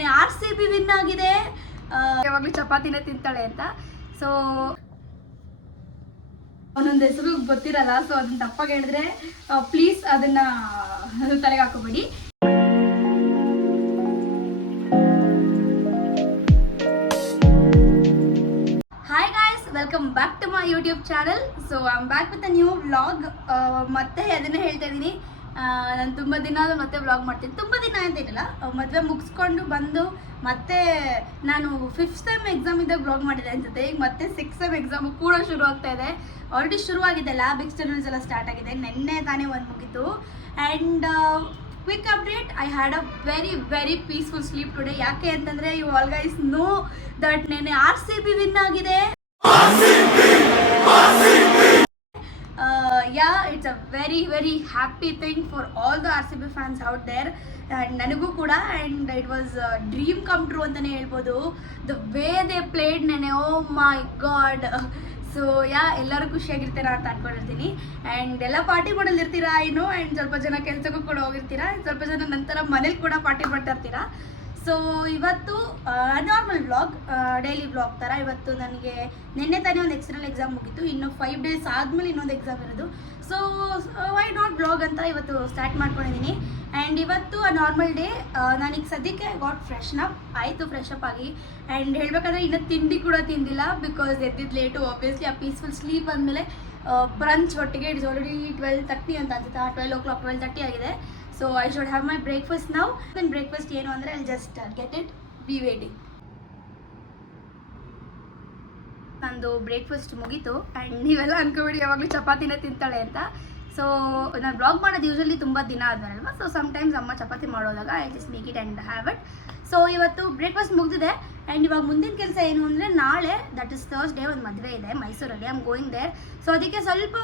ನೆನೆ R C B win ಆಗಿದೆ. ಯಾವಾಗಲೂ ಯಾವಾಗ್ಲೂ ಚಪಾತಿನೇ ತಿಂತಾಳೆ ಅಂತ. ಸೊ ಒಂದೊಂದು ಹೆಸರು ಗೊತ್ತಿರಲ್ಲ ಸೊ ಅದನ್ನ ತಪ್ಪಾಗಿ ಹೇಳಿದ್ರೆ ಪ್ಲೀಸ್ ಅದನ್ನ ತಲೆಗೆ ಹಾಕೋಬೇಡಿ. Hi guys welcome back to my YouTube channel so I am back with a new vlog ಮತ್ತೆ ಅದನ್ನ ಹೇಳ್ತಾ ಇದ್ದೀನಿ. ನಾನು ತುಂಬ ದಿನ ಮತ್ತೆ ವ್ಲಾಗ್ ಮಾಡ್ತೀನಿ. ತುಂಬ ದಿನ ಅಂತ ಏನಿಲ್ಲ ಮದುವೆ ಮುಗಿಸ್ಕೊಂಡು ಬಂದು ಮತ್ತೆ ನಾನು ಫಿಫ್ತ್ ಸೆಮ್ ಎಕ್ಸಾಮ್ ಇದ್ದಾಗ ವ್ಲಾಗ್ ಮಾಡಿದೆ ಅನ್ಸುತ್ತೆ. ಈಗ ಮತ್ತೆ ಸಿಕ್ಸ್ ಸೆಮ್ ಎಕ್ಸಾಮ್ ಕೂಡ ಶುರು ಆಗ್ತಾ ಇದೆ. ಆಲ್ರೆಡಿ ಶುರುವಾಗಿದೆ ಲ್ಯಾಬ್ ಎಕ್ಸ್ಟರ್ನಲ್ಸ್ ಎಲ್ಲ ಸ್ಟಾರ್ಟ್ ಆಗಿದೆ. ನಿನ್ನೆ ತಾನೇ ಒಂದು ಮುಗಿತು. And quick update I had a very very peaceful sleep today ಯಾಕೆ ಅಂತಂದರೆ you all guys know that ನೆನೆ ಆರ್ ಸಿ ಬಿ ವಿನ್ ಆಗಿದೆ. Yeah it's a very very happy thing for all the R C B fans out there and ನನಗೂ ಕೂಡ and it was dream come true ಅಂತಲೇ ಹೇಳ್ಬೋದು. The way they played ನೆನೆ ಓ my god so yeah ಎಲ್ಲರೂ ಖುಷಿಯಾಗಿರ್ತೀರಾ ಅಂತ ಅನ್ಕೊಂಡಿರ್ತೀನಿ. And ಎಲ್ಲ party ಇರ್ತೀರಾ ಏನು ಆ್ಯಂಡ್ ಸ್ವಲ್ಪ ಜನ ಕೆಲಸಕ್ಕೂ ಕೂಡ ಹೋಗಿರ್ತೀರಾ, ಸ್ವಲ್ಪ ಜನ ನಂತರ ಮನೇಲಿ ಕೂಡ ಪಾರ್ಟಿ ಮಾಡ್ತಾ ಇರ್ತೀರಾ? ಸೊ ಇವತ್ತು ನಾರ್ಮಲ್ ಬ್ಲಾಗ್ ಡೈಲಿ ಬ್ಲಾಗ್ ಥರ ಇವತ್ತು ನನಗೆ ನಿನ್ನೆ ತಾನೇ ಒಂದು ಎಕ್ಸ್ಟರ್ನಲ್ ಎಕ್ಸಾಮ್ ಮುಗೀತು. ಇನ್ನು ಫೈವ್ ಡೇಸ್ ಆದಮೇಲೆ ಇನ್ನೊಂದು ಎಕ್ಸಾಮ್ ಇರೋದು. ಸೊ ವೈ ನಾಟ್ ಬ್ಲಾಗ್ ಅಂತ ಇವತ್ತು ಸ್ಟಾರ್ಟ್ ಮಾಡ್ಕೊಂಡಿದ್ದೀನಿ ಆ್ಯಂಡ್ ಇವತ್ತು ನಾರ್ಮಲ್ ಡೇ ನಾನೀಗ ಸದ್ಯಕ್ಕೆ ಗಾಟ್ ಫ್ರೆಶ್ ಅಪ್ ಆಯಿತು ಫ್ರೆಶ್ ಅಪ್ ಆಗಿ. ಆ್ಯಂಡ್ ಹೇಳಬೇಕಂದ್ರೆ ಇನ್ನೂ ತಿಂಡಿ ಕೂಡ ತಿಂದಿಲ್ಲ ಬಿಕಾಸ್ ಎದ್ದಿದ್ದು ಲೇಟು ಆಬ್ವಿಯಸ್ಲಿ ಆ ಪೀಸ್ಫುಲ್ ಸ್ಲೀಪ್ ಅಂದಮೇಲೆ ಬ್ರಂಚ್ ಒಟ್ಟಿಗೆ ಇಟ್ಸ್ ಆಲ್ರೆಡಿ ಟ್ವೆಲ್ ತರ್ಟಿ ಅಂತ ಅನ್ಸುತ್ತೆ. Twelve o'clock twelve thirty ಆಗಿದೆ. So I should have my breakfast ನಾವು ದೆನ್ ಬ್ರೇಕ್ಫಾಸ್ಟ್ ಏನು ಅಂದರೆ I just get it be waiting ನಂದು ಬ್ರೇಕ್ಫಾಸ್ಟ್ ಮುಗೀತು. ಆ್ಯಂಡ್ ನೀವೆಲ್ಲ ಅನ್ಕೋಬೇಡಿ, ಯಾವಾಗಲೂ ಚಪಾತಿನೇ ತಿಂತಾಳೆ ಅಂತ. ಸೊ ನಾನು ಬ್ಲಾಗ್ ಮಾಡೋದು ಯೂಶಲಿ ತುಂಬ ದಿನ ಆದ್ಮೇಲೆ ಅಲ್ವಾ ಸೊ ಸಮ್ಟೈಮ್ಸ್ ಅಮ್ಮ chapati ಮಾಡೋದಾಗ I just make it and have it so ಇವತ್ತು ಬ್ರೇಕ್ಫಾಸ್ಟ್ ಮುಗಿದಿದೆ. ಆ್ಯಂಡ್ ಇವಾಗ ಮುಂದಿನ ಕೆಲಸ ಏನು ಅಂದರೆ ನಾಳೆ ದಟ್ ಇಸ್ ಥರ್ಸ್ಡೇ ಒಂದು ಮದುವೆ ಇದೆ, ಮೈಸೂರಲ್ಲಿ. I am going there so ಅದಕ್ಕೆ ಸ್ವಲ್ಪ,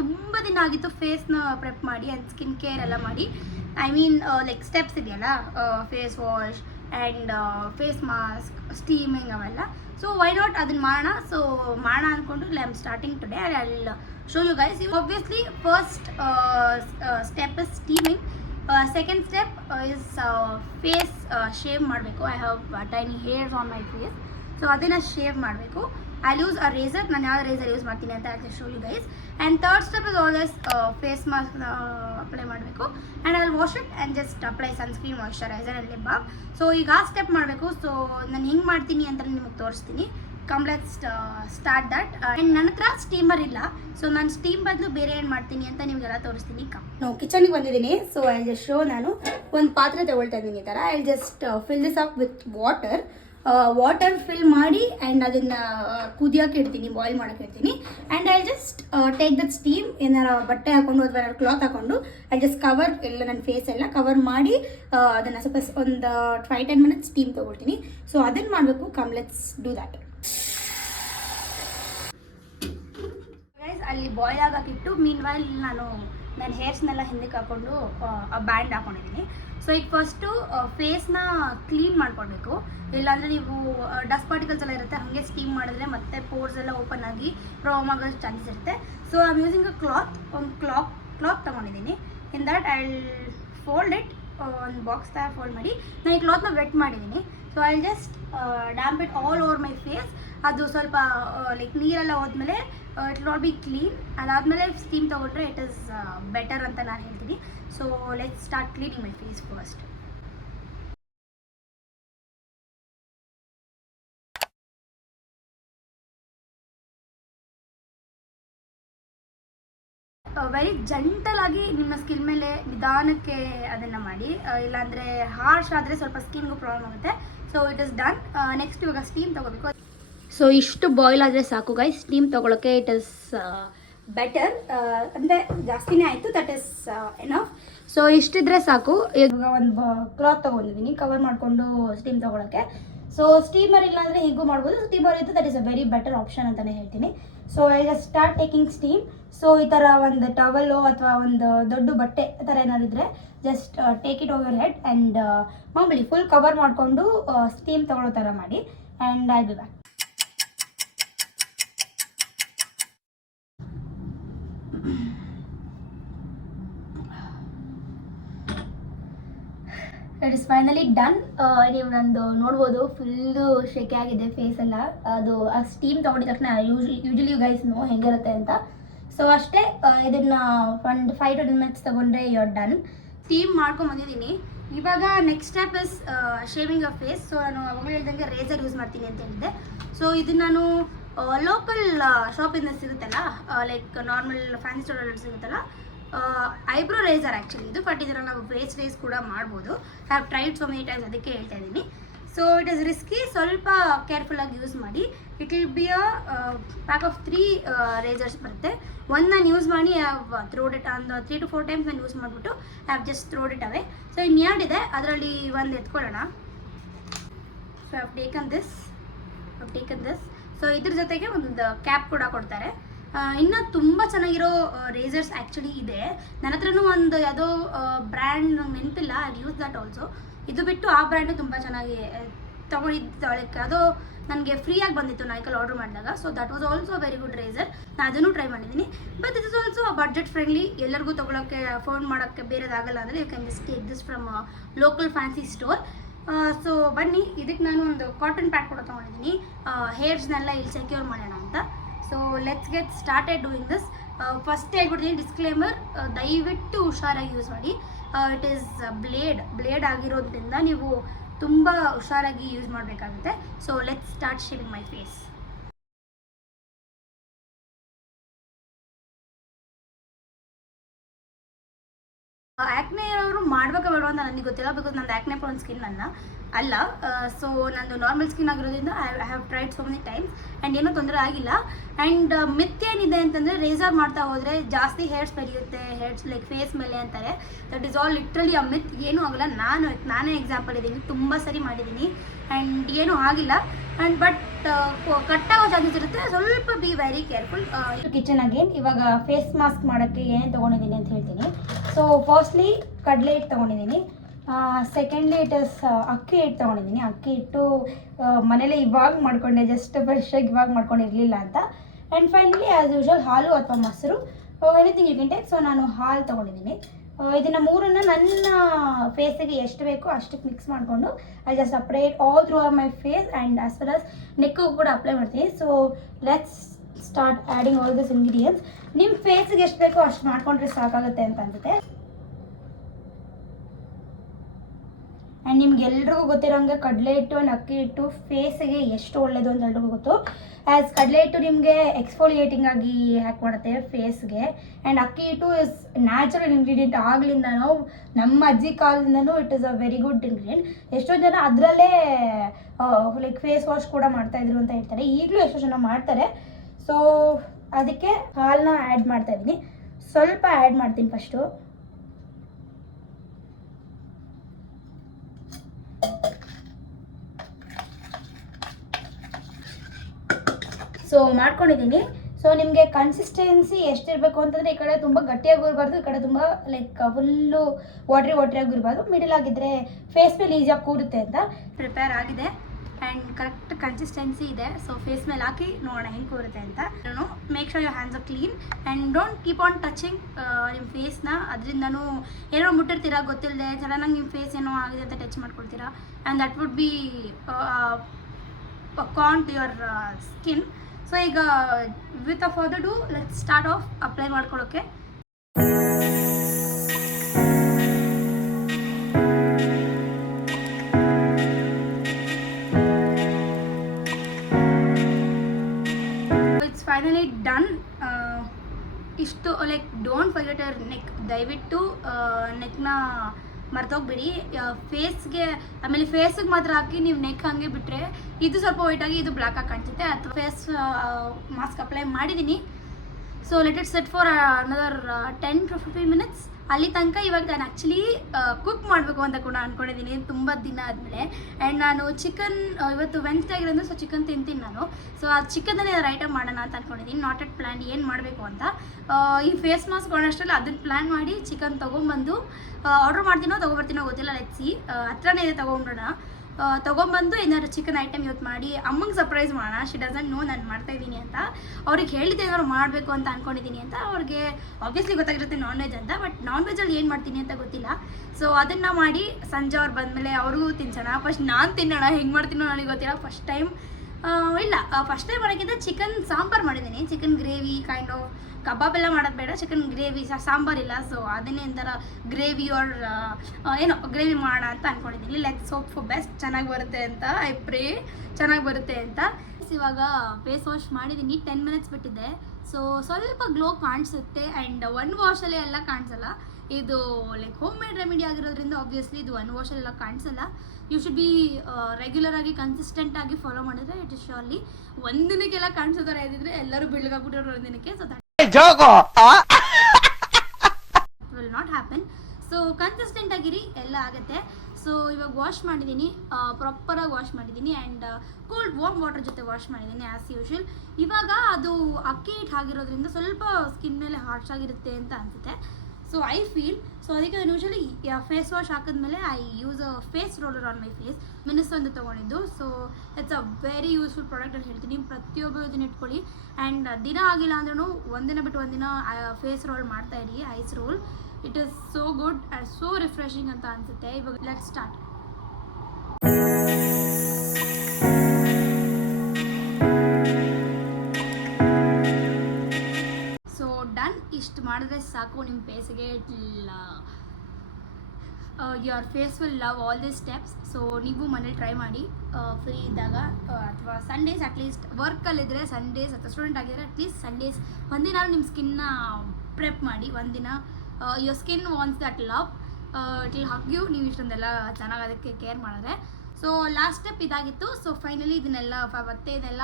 ತುಂಬ ದಿನ ಆಗಿತ್ತು ಫೇಸ್ನ ಪ್ರೆಪ್ ಮಾಡಿ ಆ್ಯಂಡ್ ಸ್ಕಿನ್ ಕೇರ್ ಎಲ್ಲ ಮಾಡಿ. ಐ ಮೀನ್ ಲೈಕ್ ಸ್ಟೆಪ್ಸ್ ಇದೆಯಲ್ಲ face wash and face mask steaming ಅವೆಲ್ಲ. ಸೊ ವೈ ನಾಟ್ ಅದನ್ನ ಮಾಡೋಣ? ಸೊ ಮಾಡೋಣ ಅಂದ್ಕೊಂಡು I am starting today I'll show you guys obviously first step is steaming second step is face shave ಮಾಡಬೇಕು. I have tiny hairs on my face so ಅದನ್ನು shave ಮಾಡಬೇಕು. I loose a razor ನಾನು ಯಾವ razor use ಮಾಡ್ತೀನಿ ಅಂತ I show you guys and third step is always face mask apply ಮಾಡಬೇಕು. And I wash it and just apply sunscreen moisturiser and lip so ಈಗ ಆ step ಮಾಡಬೇಕು. So ನಾನು ಹೆಂಗೆ ಮಾಡ್ತೀನಿ ಅಂತ ನಿಮಗೆ ತೋರಿಸ್ತೀನಿ. Come let's start that and ನನ್ನ ಹತ್ರ ಸ್ಟೀಮರ್ ಇಲ್ಲ. ಸೊ ನಾನು ಸ್ಟೀಮ್ ಬದಲು ಬೇರೆ ಏನು ಮಾಡ್ತೀನಿ ಅಂತ ನಿಮಗೆಲ್ಲ ತೋರಿಸ್ತೀನಿ. ಕಮ್ ನಾವು ಕಿಚನ್ಗೆ ಬಂದಿದ್ದೀನಿ. ಸೊ ಐ ಜಸ್ಟ್ ಶೋ ನಾನು ಒಂದು ಪಾತ್ರೆ ತಗೊಳ್ತಾ ಇದ್ದೀನಿ ಈ ಥರ I just fill this up with water water fill ಮಾಡಿ ಆ್ಯಂಡ್ ಅದನ್ನು ಕುದಿಯೋಕೆ ಇಡ್ತೀನಿ ಬಾಯ್ಲ್ ಮಾಡೋಕೆ ಇಡ್ತೀನಿ. And I just take that steam ಏನಾರ ಬಟ್ಟೆ ಹಾಕೊಂಡು ಅಥವಾ ಏನಾರು ಕ್ಲಾತ್ ಹಾಕೊಂಡು ಐ ಜಸ್ಟ್ ಕವರ್ ಎಲ್ಲ ನನ್ನ ಫೇಸ್ ಎಲ್ಲ ಕವರ್ ಮಾಡಿ ಅದನ್ನು ಸ್ವಲ್ಪ ಒಂದು ಫೈವ್ ಟೆನ್ ಮಿನಿಟ್ಸ್ ಸ್ಟೀಮ್ ತೊಗೊಳ್ತೀನಿ. ಸೊ ಅದನ್ನು ಮಾಡಬೇಕು. ಕಮ್ ಲೆಟ್ಸ್ ಡೂ ದ್ಯಾಟ್ ಅಲ್ಲಿ ಬಾಯ್ಲ್ ಆಗಾಕಿಟ್ಟು ಮೀನ್ ವೈಲ್ ನಾನು ನನ್ನ ಹೇರ್ಸ್ನೆಲ್ಲ ಹಿಂದಕ್ಕೆ ಹಾಕೊಂಡು ಬ್ಯಾಂಡ್ ಹಾಕೊಂಡಿದ್ದೀನಿ. ಸೊ ಈಗ ಫಸ್ಟು ಫೇಸ್ನ ಕ್ಲೀನ್ ಮಾಡ್ಕೊಳ್ಬೇಕು ಇಲ್ಲಾಂದರೆ ನೀವು ಡಸ್ಟ್ ಪಾರ್ಟಿಕಲ್ಸ್ ಎಲ್ಲ ಇರುತ್ತೆ, ಹಾಗೆ ಸ್ಟೀಮ್ ಮಾಡಿದ್ರೆ ಮತ್ತೆ ಪೋರ್ಸ್ ಎಲ್ಲ ಓಪನ್ ಆಗಿ ಪ್ರಾಬ್ಲಮ್ ಆಗೋ ಚಾನ್ಸಸ್ ಇರುತ್ತೆ. So I am using a cloth ಒಂದು ಕ್ಲಾತ್ ಕ್ಲಾತ್ ತೊಗೊಂಡಿದ್ದೀನಿ. In that I fold it ಒಂದು ಬಾಕ್ಸ್ ಥರ ಫೋಲ್ಡ್ ಮಾಡಿ. ನಾನು ಈ ಕ್ಲಾತ್ನ ವೆಟ್ ಮಾಡಿದ್ದೀನಿ. So I just damp it all over my face ಅದು ಸ್ವಲ್ಪ ಲೈಕ್ ನೀರೆಲ್ಲ ಹೋದ್ಮೇಲೆ ಇಟ್ ನಾಟ್ ಬಿ ಕ್ಲೀನ್ ಅದಾದಮೇಲೆ ಸ್ಟೀಮ್ ತೊಗೊಂಡ್ರೆ ಇಟ್ ಇಸ್ ಬೆಟರ್ ಅಂತ ನಾನು ಹೇಳ್ತೀನಿ. So let start cleaning my face first very gentle ಆಗಿ ನಿಮ್ಮ ಸ್ಕಿನ್ ಮೇಲೆ ನಿಧಾನಕ್ಕೆ ಅದನ್ನು ಮಾಡಿ. ಇಲ್ಲಾಂದ್ರೆ ಇಲ್ಲಾಂದರೆ ಹಾರ್ಶ್ ಆದರೆ ಸ್ವಲ್ಪ ಸ್ಕಿನ್ಗೂ ಪ್ರಾಬ್ಲಮ್ ಆಗುತ್ತೆ. So it is done next ಇವಾಗ ಸ್ಟೀಮ್ ತೊಗೋಬೇಕು. ಸೊ ಇಷ್ಟು ಬಾಯ್ಲ್ ಆದರೆ ಸಾಕು ಗೈ ಸ್ಟೀಮ್ ತೊಗೊಳಕ್ಕೆ ಇಟ್ ಇಸ್ ಬೆಟರ್ ಅಂದರೆ ಜಾಸ್ತಿನೇ ಆಯಿತು. ದಟ್ ಇಸ್ ಎನಫ್ ಸೊ ಇಷ್ಟಿದ್ರೆ ಸಾಕು. ಇವಾಗ ಒಂದು ಕ್ಲಾತ್ ತೊಗೊಂಡಿದ್ದೀನಿ ಕವರ್ ಮಾಡಿಕೊಂಡು ಸ್ಟೀಮ್ ತೊಗೊಳಕ್ಕೆ. ಸೊ ಸ್ಟೀಮರ್ ಇಲ್ಲಾಂದರೆ ಹೀಗೂ ಮಾಡ್ಬೋದು. ಸ್ಟೀಮರ್ ಇತ್ತು that is a very better option ಅಂತಲೇ ಹೇಳ್ತೀನಿ. So I start taking steam so ಈ ಥರ ಒಂದು ಟವಲ್ಲು ಅಥವಾ ಒಂದು ದೊಡ್ಡ ಬಟ್ಟೆ ಥರ ಏನಾದ್ರು ಇದ್ದರೆ just take it over head and ಮಾಮೂಲಿ ಫುಲ್ ಕವರ್ ಮಾಡಿಕೊಂಡು ಸ್ಟೀಮ್ ತಗೊಳ್ಳೋ ಥರ ಮಾಡಿ and I be back it is finally done ನೀವು ನಂದು ನೋಡ್ಬೋದು ಫುಲ್ಲು ಶೆಕೆ ಆಗಿದೆ ಫೇಸ್ ಎಲ್ಲ. ಅದು, ಆ ಸ್ಟೀಮ್ ತೊಗೊಂಡಿದ ತಕ್ಷಣ ಯೂಶಲಿ ಗೈಸ್ ನೋ ಹೆಂಗಿರುತ್ತೆ ಅಂತ. ಸೊ ಅಷ್ಟೇ ಇದನ್ನ ಒಂದು ಫೈವ್ ಟು ಟೆನ್ ಮಿನಿಟ್ಸ್ ತೊಗೊಂಡ್ರೆ ಯು ಆರ್ ಡನ್ ಸ್ಟೀಮ್ ಮಾಡ್ಕೊಂಡು ಬಂದಿದ್ದೀನಿ. ಇವಾಗ next step is shaving a face so ನಾನು ಅವಾಗ ಹೇಳ್ದಂಗೆ ರೇಸರ್ ಯೂಸ್ ಮಾಡ್ತೀನಿ ಅಂತ ಹೇಳಿದ್ದೆ. ಸೊ ಇದನ್ನ ನಾನು ಲೋಕಲ್ ಶಾಪಿಂದ ಸಿಗುತ್ತಲ್ಲ ಲೈಕ್ ನಾರ್ಮಲ್ ಫ್ಯಾನ್ಸಿ ಸ್ಟೋರಲ್ಲಿ ಸಿಗುತ್ತಲ್ಲ ಐಬ್ರೋ ರೇಸರ್ ಆ್ಯಕ್ಚುಲಿ ಇದು. ಬಟ್ ಇದನ್ನು ನಾವು ಫೇಸ್ ರೇಸ್ ಕೂಡ ಮಾಡ್ಬೋದು. Have tried so many times ಅದಕ್ಕೆ ಹೇಳ್ತಾ ಇದ್ದೀನಿ. ಸೊ ಇಟ್ ಇಸ್ ರಿಸ್ಕಿ ಸ್ವಲ್ಪ ಕೇರ್ಫುಲ್ಲಾಗಿ ಯೂಸ್ ಮಾಡಿ. It will be a pack of three razors ಬರುತ್ತೆ. ಒನ್ ನಾನು ಯೂಸ್ ಮಾಡಿ ಥ್ರೋಡ್ ಇಟ್ ಒಂದು ತ್ರೀ ಟು ಫೋರ್ ಟೈಮ್ಸ್ ನಾನು ಯೂಸ್ ಮಾಡಿಬಿಟ್ಟು have just throwed it away so ಇನ್ನು ಇದೆ. ಅದರಲ್ಲಿ ಒಂದು ಎತ್ಕೊಳ್ಳೋಣ. So have taken this have taken this so ಇದ್ರ ಜೊತೆಗೆ ಒಂದು ಕ್ಯಾಪ್ ಕೂಡ ಕೊಡ್ತಾರೆ. ಇನ್ನು ತುಂಬ ಚೆನ್ನಾಗಿರೋ ರೇಸರ್ಸ್ ಆ್ಯಕ್ಚುಲಿ ಇದೆ. ನನ್ನ ಹತ್ರನೂ ಒಂದು ಯಾವುದೋ ಬ್ರ್ಯಾಂಡ್ ನೆನಪಿಲ್ಲ. ಐ ಯೂಸ್ ದಟ್ ಆಲ್ಸೋ ಇದು ಬಿಟ್ಟು ಆ ಬ್ರ್ಯಾಂಡು ತುಂಬ ಚೆನ್ನಾಗಿ ತೊಗೊಂಡಿದ್ದು ಅದು ನನಗೆ ಫ್ರೀಯಾಗಿ ಬಂದಿತ್ತು ನಾಯ್ಕಲ್ಲಿ ಆರ್ಡರ್ ಮಾಡಿದಾಗ. So that was also very good razor ನಾನು ಅದನ್ನು ಟ್ರೈ ಮಾಡಿದ್ದೀನಿ. But it is also budget friendly ಎಲ್ಲರಿಗೂ ತೊಗೊಳಕ್ಕೆ ಫೋನ್ ಮಾಡೋಕ್ಕೆ ಬೇರೆದಾಗಲ್ಲ ಅಂದರೆ you can just take this from local fancy store so ಬನ್ನಿ. ಇದಕ್ಕೆ ನಾನು ಒಂದು ಕಾಟನ್ ಪ್ಯಾಕ್ ಕೂಡ ತೊಗೊಂಡಿದ್ದೀನಿ. ಹೇರ್ಸ್ನೆಲ್ಲ ಇಲ್ಲಿ ಸೆಕ್ಯೂರ್ ಮಾಡೋಣ ಅಂತ. So let's get started doing this first ಹೇಳ್ಬಿಡ್ತೀನಿ ಡಿಸ್ಕ್ಲೇಮರ್ ದಯವಿಟ್ಟು ಹುಷಾರಾಗಿ ಯೂಸ್ ಮಾಡಿ. ಇಟ್ ಈಸ್ ಬ್ಲೇಡ್ ಬ್ಲೇಡ್ ಆಗಿರೋದ್ರಿಂದ ನೀವು ತುಂಬ ಹುಷಾರಾಗಿ ಯೂಸ್ ಮಾಡಬೇಕಾಗುತ್ತೆ. So let start shaving my face acne ಇರೋರು ಮಾಡ್ಬೇಕು ಬೇಡ ಅಂತ ನನಗೆ ಗೊತ್ತಿಲ್ಲ ಬಿಕಾಸ್ ನಂದು ಆಕ್ನೆ ಪ್ರೋನ್ ಸ್ಕಿನ್ ಅಲ್ಲ. ಅಲ್ಲ ಸೊ ನಂದು ನಾರ್ಮಲ್ ಸ್ಕಿನ್ ಆಗಿರೋದ್ರಿಂದ I have tried so many times and ಏನೂ ತೊಂದರೆ ಆಗಿಲ್ಲ. ಆ್ಯಂಡ್ ಮಿತ್ ಏನಿದೆ ಅಂತಂದರೆ ರೇಸರ್ ಮಾಡ್ತಾ ಹೋದರೆ ಜಾಸ್ತಿ ಹೇರ್ಸ್ ಬೆಳೆಯುತ್ತೆ ಹೇರ್ಸ್ ಲೈಕ್ ಫೇಸ್ ಮೇಲೆ ಅಂತಾರೆ. That is all literally a myth ಏನೂ ಆಗಲ್ಲ. ನಾನು, ನಾನೇ ಎಕ್ಸಾಂಪಲ್ ಇದ್ದೀನಿ. ತುಂಬ ಸರಿ ಮಾಡಿದ್ದೀನಿ. ಆ್ಯಂಡ್ ಏನೂ ಆಗಿಲ್ಲ. ಆ್ಯಂಡ್ ಬಟ್ ಕಟ್ಟಾಗೋ ಚಾನ್ಸಸ್ ಇರುತ್ತೆ. ಸ್ವಲ್ಪ be very careful kitchen again ಇವಾಗ ಫೇಸ್ ಮಾಸ್ಕ್ ಮಾಡೋಕ್ಕೆ ಏನೇನು ತೊಗೊಂಡಿದ್ದೀನಿ ಅಂತ ಹೇಳ್ತೀನಿ. ಸೊ ಫಸ್ಟ್ಲಿ ಕಡಲೆ ಹಿಟ್ಟು ತೊಗೊಂಡಿದ್ದೀನಿ. ಸೆಕೆಂಡ್ಲಿ ಇಟ್ ಇಸ್ ಅಕ್ಕಿ ಹಿಟ್ಟು ತೊಗೊಂಡಿದ್ದೀನಿ. ಅಕ್ಕಿ ಹಿಟ್ಟು ಮನೇಲಿ ಇವಾಗ ಮಾಡ್ಕೊಂಡೆ ಜಸ್ಟ್ ಫ್ರೆಶಾಗಿ ಇವಾಗ ಮಾಡ್ಕೊಂಡಿರಲಿಲ್ಲ ಅಂತ. ಆ್ಯಂಡ್ ಫೈನಲಿ ಆ್ಯಸ್ ಯೂಶ್ವಲ್ ಹಾಲು ಅಥವಾ ಮೊಸರು anything you can take so ನಾನು ಹಾಲು ತೊಗೊಂಡಿದ್ದೀನಿ. ಇದನ್ನು ಮೂರನ್ನು ನನ್ನ ಫೇಸಿಗೆ ಎಷ್ಟು ಬೇಕೋ ಅಷ್ಟಕ್ಕೆ ಮಿಕ್ಸ್ ಮಾಡಿಕೊಂಡು I just applied all through our my face and as well as ನೆಕ್ಕಿಗೂ ಕೂಡ ಅಪ್ಲೈ ಮಾಡ್ತೀನಿ. So let's start adding all this ingredients ನಿಮ್ಮ ಫೇಸಿಗೆ ಎಷ್ಟು ಬೇಕೋ ಅಷ್ಟು ಮಾಡ್ಕೊಂಡ್ರೆ ಸಾಕಾಗುತ್ತೆ ಅಂತ ಅನ್ಸುತ್ತೆ. ಆ್ಯಂಡ್ ನಿಮ್ಗೆ ಎಲ್ರಿಗೂ ಗೊತ್ತಿರೋಂಗೆ ಕಡಲೆ ಹಿಟ್ಟು ಆ್ಯಂಡ್ ಅಕ್ಕಿ ಹಿಟ್ಟು ಫೇಸಿಗೆ ಎಷ್ಟು ಒಳ್ಳೇದು ಅಂತ ಎಲ್ರಿಗೂ ಗೊತ್ತು. ಆ್ಯಸ್ ಕಡಲೆ ಹಿಟ್ಟು ನಿಮಗೆ ಎಕ್ಸ್ಫೋಲಿಯೇಟಿಂಗ್ ಆಗಿ ಹ್ಯಾಕ್ ಮಾಡುತ್ತೆ ಫೇಸ್ಗೆ ಆ್ಯಂಡ್ ಅಕ್ಕಿ ಹಿಟ್ಟು ಇಸ್ ನ್ಯಾಚುರಲ್ ಇಂಗ್ರೀಡಿಯೆಂಟ್ ಆಗ್ಲಿಂದನೂ, ನಮ್ಮ ಅಜ್ಜಿ ಕಾಲದಿಂದನೂ it is a very good ingredient ಎಷ್ಟೋ ಜನ ಅದರಲ್ಲೇ ಲೈಕ್ ಫೇಸ್ ವಾಶ್ ಕೂಡ ಮಾಡ್ತಾ ಇದ್ರು ಅಂತ ಹೇಳ್ತಾರೆ. ಈಗಲೂ ಎಷ್ಟೋ ಜನ ಮಾಡ್ತಾರೆ. ಸೊ ಅದಕ್ಕೆ ಹಾಲನ್ನ ಆ್ಯಡ್ ಮಾಡ್ತಾ ಇದ್ದೀನಿ. ಸ್ವಲ್ಪ ಆ್ಯಡ್ ಮಾಡ್ತೀನಿ ಫಸ್ಟು ಸೊ ಮಾಡ್ಕೊಂಡಿದ್ದೀನಿ ಸೊ ನಿಮಗೆ ಕನ್ಸಿಸ್ಟೆನ್ಸಿ ಎಷ್ಟಿರಬೇಕು ಅಂತಂದರೆ ಈ ಕಡೆ ತುಂಬ ಗಟ್ಟಿಯಾಗಿ ಇರಬಾರ್ದು, ಈ ಕಡೆ ತುಂಬ ಲೈಕ್ ಫುಲ್ಲು ವಾಟ್ರಿ ವಾಟ್ರಿಯಾಗೂ ಇರಬಾರ್ದು. ಮಿಡಲ್ ಆಗಿದ್ದರೆ ಫೇಸ್ ಮೇಲೆ ಈಸಿಯಾಗಿ ಕೂರುತ್ತೆ ಅಂತ ಪ್ರಿಪೇರ್ ಆಗಿದೆ. ಆ್ಯಂಡ್ ಕರೆಕ್ಟ್ ಕನ್ಸಿಸ್ಟೆನ್ಸಿ ಇದೆ. ಸೊ ಫೇಸ್ ಮೇಲೆ ಹಾಕಿ ನೋಡೋಣ ಹೆಂಗೆ ಕೂರುತ್ತೆ ಅಂತ. ನಾನು make sure your hands are clean and don't keep on touching ನಿಮ್ಮ ಫೇಸ್ನ ಅದರಿಂದನೂ ಏನೋ ಮುಟ್ಟಿರ್ತೀರಾ ಗೊತ್ತಿಲ್ಲದೆ ಸಡನ್ನಾಗಿ ನಿಮ್ಮ ಫೇಸ್ ಏನೋ ಆಗಿದೆ ಅಂತ touch ಮಾಡ್ಕೊಳ್ತೀರಾ. And that would be con to your skin so ಈಗ with a further do let start of apply ಮಾಡ್ಕೊಳ್ಳೋಕೆ ಫೈನಲಿ ಡನ್ ಇಷ್ಟು like don't forget your neck ದಯವಿಟ್ಟು ನೆಕ್ನ ಮರ್ತೋಗ್ಬಿಡಿ ಫೇಸ್ಗೆ ಆಮೇಲೆ ಫೇಸಿಗೆ ಮಾತ್ರ ಹಾಕಿ ನೀವು ನೆಕ್ ಹಾಗೆ ಬಿಟ್ಟರೆ ಇದು ಸ್ವಲ್ಪ ವೈಟ್ ಆಗಿ ಇದು ಬ್ಲ್ಯಾಕ್ ಆಗಿ ಕಾಣ್ಸುತ್ತೆ ಅಥವಾ ಫೇಸ್ ಮಾಸ್ಕ್ ಅಪ್ಲೈ ಮಾಡಿದ್ದೀನಿ so let it set for another ten to fifteen minutes ಅಲ್ಲಿ ತನಕ ಇವಾಗ ನಾನು ಆ್ಯಕ್ಚುಲಿ ಕುಕ್ ಮಾಡಬೇಕು ಅಂತ ಕೂಡ ಅಂದ್ಕೊಂಡಿದ್ದೀನಿ ತುಂಬ ದಿನ ಆದಮೇಲೆ. ಆ್ಯಂಡ್ ನಾನು ಚಿಕನ್ ಇವತ್ತು ವೆನ್ಸ್ಡೇ ಆಗಿರೋದು ಸೊ ಚಿಕನ್ ತಿಂತೀನಿ ನಾನು. ಸೊ ಆ ಚಿಕನ್ನೇ ಅದರ ಐಟಮ್ ಮಾಡೋಣ ಅಂತ ಅಂದ್ಕೊಂಡಿದ್ದೀನಿ ನಾಟ್ ಎಟ್ ಪ್ಲ್ಯಾನ್ ಏನು ಮಾಡಬೇಕು ಅಂತ. ಈ ಫೇಸ್ ಮಾಸ್ಕ್ ಅಷ್ಟರಲ್ಲಿ ಅದನ್ನು ಪ್ಲ್ಯಾನ್ ಮಾಡಿ ಚಿಕನ್ ತೊಗೊಂಬಂದು ಆರ್ಡ್ರ್ ಮಾಡ್ತೀನೋ ತೊಗೊಬರ್ತೀನೋ ಗೊತ್ತಿಲ್ಲ ಲೆಟ್ಸಿ ಹತ್ರನೇ ಇದೆ, ತೊಗೊಂಬಿಡೋಣ. ತೊಗೊಂಬಂದು ಏನಾದ್ರು ಚಿಕನ್ ಐಟಮ್ ಇವತ್ತು ಮಾಡಿ, ಅಮ್ಮಂಗೆ ಸರ್ಪ್ರೈಸ್ ಮಾಡೋಣ ಶಿ ಡಸಂಟ್ ನೋ ನಾನು ಮಾಡ್ತಾ ಇದ್ದೀನಿ ಅಂತ. ಅವ್ರಿಗೆ ಹೇಳಿದ್ದೆ ಏನಾದ್ರು ಮಾಡಬೇಕು ಅಂತ ಅಂದ್ಕೊಂಡಿದ್ದೀನಿ ಅಂತ. ಅವ್ರಿಗೆ ಆಬ್ವಿಯಸ್ಲಿ ಗೊತ್ತಾಗಿರುತ್ತೆ ನಾನ್ ವೆಜ್ ಅಂತ ಬಟ್ ನಾನ್ ವೆಜ್ಜಲ್ಲಿ ಏನು ಮಾಡ್ತೀನಿ ಅಂತ ಗೊತ್ತಿಲ್ಲ. ಸೊ ಅದನ್ನು ಮಾಡಿ, ಸಂಜೆ ಅವ್ರು ಬಂದಮೇಲೆ ಅವ್ರಿಗೂ ತಿನ್ಸೋಣ. ಫಸ್ಟ್ ನಾನು ತಿನ್ನೋಣ, ಹೆಂಗೆ ಮಾಡ್ತೀನೋ ನನಗೆ ಗೊತ್ತಿಲ್ಲ. ಫಸ್ಟ್ ಟೈಮ್ ಇಲ್ಲ ಫಸ್ಟ್ ಟೈಮ್ ಮಾಡೋಕ್ಕಿಂತ ಚಿಕನ್ ಸಾಂಬಾರು ಮಾಡಿದ್ದೀನಿ. ಚಿಕನ್ ಗ್ರೇವಿ ಕೈಂಡ್ ಆಫ್ ಕಬಾಬ್ ಎಲ್ಲ ಮಾಡೋದು ಬೇಡ. ಚಿಕನ್ ಗ್ರೇವಿ ಸಾಂಬಾರಿಲ್ಲ ಸೊ ಅದನ್ನೇ ಒಂಥರ ಗ್ರೇವಿ ಆರ್ ಏನೋ ಗ್ರೇವಿ ಮಾಡೋಣ ಅಂತ ಅಂದ್ಕೊಂಡಿದ್ದೀನಿ ಲೈಕ್ ಸೋಪ್ ಫಾರ್ ಬೆಸ್ಟ್ ಚೆನ್ನಾಗಿ ಬರುತ್ತೆ ಅಂತ ಐ ಪ್ರೇ ಚೆನ್ನಾಗಿ ಬರುತ್ತೆ ಅಂತ. ಇವಾಗ ಫೇಸ್ ವಾಶ್ ಮಾಡಿದ್ದೀನಿ. ಟೆನ್ ಮಿನಿಟ್ಸ್ ಬಿಟ್ಟಿದ್ದೆ ಸೊ ಸ್ವಲ್ಪ ಗ್ಲೋ ಕಾಣಿಸುತ್ತೆ ಆ್ಯಂಡ್ ಒನ್ ವಾಶಲ್ಲೇ ಎಲ್ಲ ಕಾಣಿಸಲ್ಲ. ಇದು ಲೈಕ್ ಹೋಮ್ ಮೇಡ್ ರೆಮಿಡಿ ಆಗಿರೋದ್ರಿಂದ ಆಬ್ವಿಯಸ್ಲಿ ಇದು ಒನ್ ವಾಶಲ್ಲೆಲ್ಲ ಕಾಣಿಸಲ್ಲ ಯು ಶುಡ್ ಬಿ ರೆಗ್ಯುಲರ್ ಆಗಿ ಕನ್ಸಿಸ್ಟೆಂಟ್ ಆಗಿ ಫಾಲೋ ಮಾಡಿದ್ರೆ ಇಟ್ ಇಸ್ ಶೋರ್ಲಿ ಒಂದಿನಕ್ಕೆಲ್ಲ ಕಾಣಿಸೋ ಥರ ಇದ್ರೆ ಎಲ್ಲರೂ ಬೆಳಗಾಗ್ಬಿಟ್ಟವ್ರು ಒಂದಿನಕ್ಕೆ so that will not happen so consistent ಆಗಿರಿ ಎಲ್ಲ ಆಗುತ್ತೆ. ಸೊ ಇವಾಗ ವಾಶ್ ಮಾಡಿದ್ದೀನಿ ಪ್ರಾಪರಾಗಿ ವಾಶ್ ಮಾಡಿದ್ದೀನಿ ಆ್ಯಂಡ್ ಕೋಲ್ಡ್ ವಾಮ್ ವಾಟರ್ ಜೊತೆ ವಾಶ್ ಮಾಡಿದ್ದೀನಿ ಆ್ಯಸ್ ಯೂಶುವಲ್ ಇವಾಗ ಅದು ಅಕ್ಕಿ ಹಿಟ್ಟು ಆಗಿರೋದ್ರಿಂದ ಸ್ವಲ್ಪ ಸ್ಕಿನ್ ಮೇಲೆ ಹಾರ್ಶ್ ಆಗಿರುತ್ತೆ ಅಂತ ಅನಿಸುತ್ತೆ. ಸೊ ಐ ಫೀಲ್ ಸೊ ಅದಕ್ಕೆ ನಾನು ಯೂಶಲಿ ಫೇಸ್ ವಾಶ್ ಹಾಕಿದ್ಮೇಲೆ I use a face roller on my face ಮಿನಿಸ್ ಅಂತ ತೊಗೊಂಡಿದ್ದು. So it's a very useful product ಅಂತ ಹೇಳ್ತೀನಿ. ಪ್ರತಿಯೊಬ್ಬರು ಇದನ್ನ ಇಟ್ಕೊಳ್ಳಿ. ಆ್ಯಂಡ್ ದಿನ ಆಗಿಲ್ಲ ಅಂದ್ರೂ ಒಂದಿನ ಬಿಟ್ಟು ಒಂದಿನ ಫೇಸ್ ರೋಲ್ ಮಾಡ್ತಾ ಇರಿ ice roll it is so good and so refreshing ಅಂತ ಅನಿಸುತ್ತೆ. ಇವಾಗ ಲೆಟ್ ಸ್ಟಾರ್ಟ್ ಇಷ್ಟು ಮಾಡಿದ್ರೆ ಸಾಕು ನಿಮ್ಮ ಫೇಸ್ಗೆ your face will love all this steps so ನೀವು ಮನೇಲಿ ಟ್ರೈ ಮಾಡಿ. ಫ್ರೀ ಇದ್ದಾಗ ಅಥವಾ ಸಂಡೇಸ್ ಅಟ್ಲೀಸ್ಟ್ ವರ್ಕಲ್ಲಿದ್ದರೆ ಸಂಡೇಸ್ ಅಥವಾ ಸ್ಟೂಡೆಂಟ್ ಆಗಿದ್ದರೆ ಅಟ್ಲೀಸ್ಟ್ ಸಂಡೇಸ್ ಒಂದಿನ ನಿಮ್ಮ ಸ್ಕಿನ್ನ ಪ್ರೆಪ್ ಮಾಡಿ, ಒಂದಿನ your skin once that love it will hug you ನೀವು ಇಷ್ಟೊಂದೆಲ್ಲ ಚೆನ್ನಾಗಿ ಅದಕ್ಕೆ ಕೇರ್ ಮಾಡಿದ್ರೆ. ಸೊ ಲಾಸ್ಟ್ ಸ್ಟೆಪ್ ಇದಾಗಿತ್ತು. ಸೊ ಫೈನಲಿ ಇದನ್ನೆಲ್ಲ ಮತ್ತೆ ಇದೆಲ್ಲ